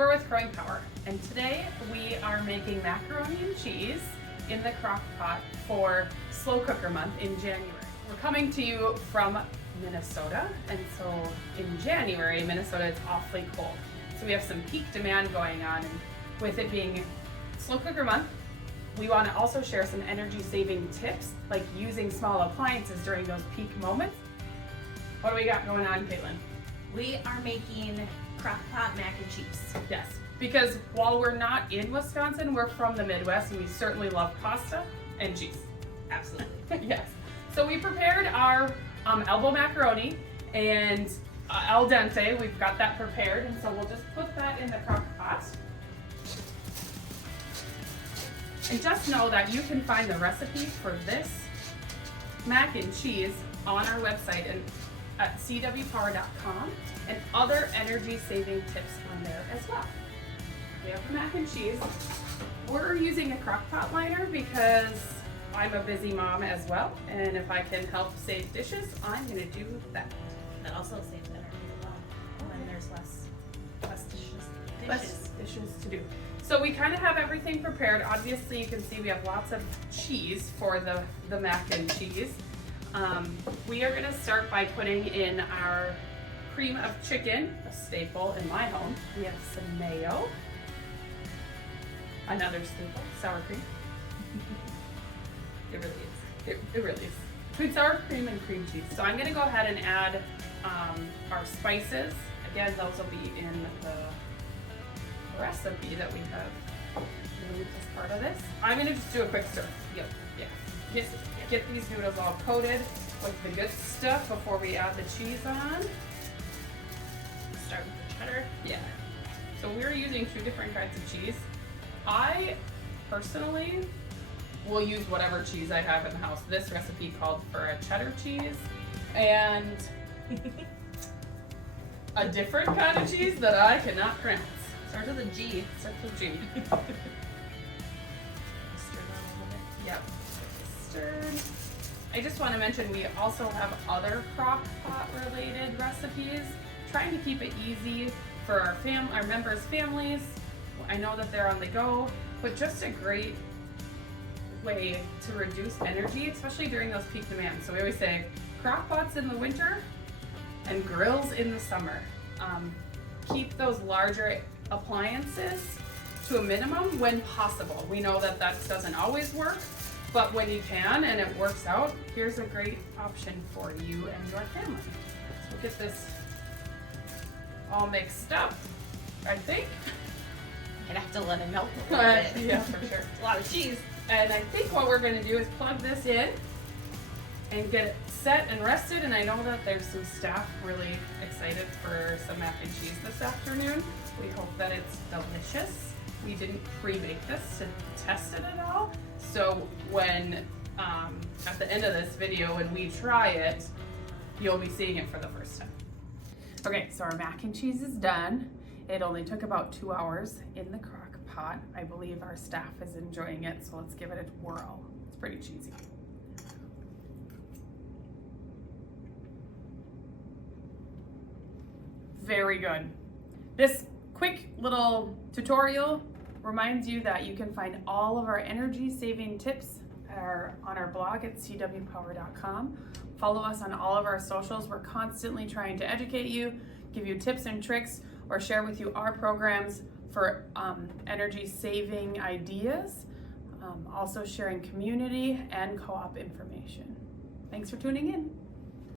we're with Growing Power, and today we are making macaroni and cheese in the crock pot for Slow Cooker Month in January. We're coming to you from Minnesota, and so in January, Minnesota is awfully cold. So we have some peak demand going on, and with it being Slow Cooker Month, we want to also share some energy saving tips, like using small appliances during those peak moments. What do we got going on, Caitlin? We are making crock pot mac and cheese. Yes, because while we're not in Wisconsin, we're from the Midwest, and we certainly love pasta and cheese. Absolutely. Yes. So we prepared our elbow macaroni and al dente. We've got that prepared, and so we'll just put that in the crock pot. And just know that you can find the recipe for this mac and cheese on our website and at cwpower.com, and other energy saving tips on there as well. We have the mac and cheese. We're using a crock pot liner because I'm a busy mom as well, and if I can help save dishes, I'm gonna do that. That also saves energy a lot when there's less dishes. Less dishes to do. So we kind of have everything prepared. Obviously you can see we have lots of cheese for the mac and cheese. We are gonna start by putting in our cream of chicken, a staple in my home. We have some mayo, another staple, sour cream. It really is. It really is. Sweet sour cream and cream cheese. So I'm gonna go ahead and add our spices. Again, those will be in the recipe that we have as part of this. I'm gonna just do a quick stir. Yep. Yeah. Get these noodles all coated with the good stuff before we add the cheese on. Start with the cheddar. Yeah. So we're using two different kinds of cheese. I personally will use whatever cheese I have in the house. This recipe called for a cheddar cheese and a different kind of cheese that I cannot pronounce. Starts with a G. Starts with G. Stir that a little bit. Yep. Stirred. I just want to mention we also have other crock pot related recipes, trying to keep it easy for our members' families. I know that they're on the go, but just a great way to reduce energy, especially during those peak demands. So we always say crock pots in the winter and grills in the summer. Keep those larger appliances to a minimum when possible. We know that doesn't always work, but when you can and it works out, here's a great option for you and your family. So we'll get this all mixed up, I think. I'd have to let it melt a little bit. Yeah, for sure. It's a lot of cheese. And I think what we're gonna do is plug this in and get it set and rested. And I know that there's some staff really excited for some mac and cheese this afternoon. We hope that it's delicious. We didn't pre-bake this to test it at all. So when, at the end of this video, when we try it, you'll be seeing it for the first time. Okay, so our mac and cheese is done. It only took about 2 hours in the crock pot. I believe our staff is enjoying it, so let's give it a whirl. It's pretty cheesy. Very good. This quick little tutorial reminds you that you can find all of our energy saving tips on our blog at cwpower.com. Follow us on all of our socials. We're constantly trying to educate you, give you tips and tricks, or share with you our programs for energy saving ideas. Also sharing community and co-op information. Thanks for tuning in.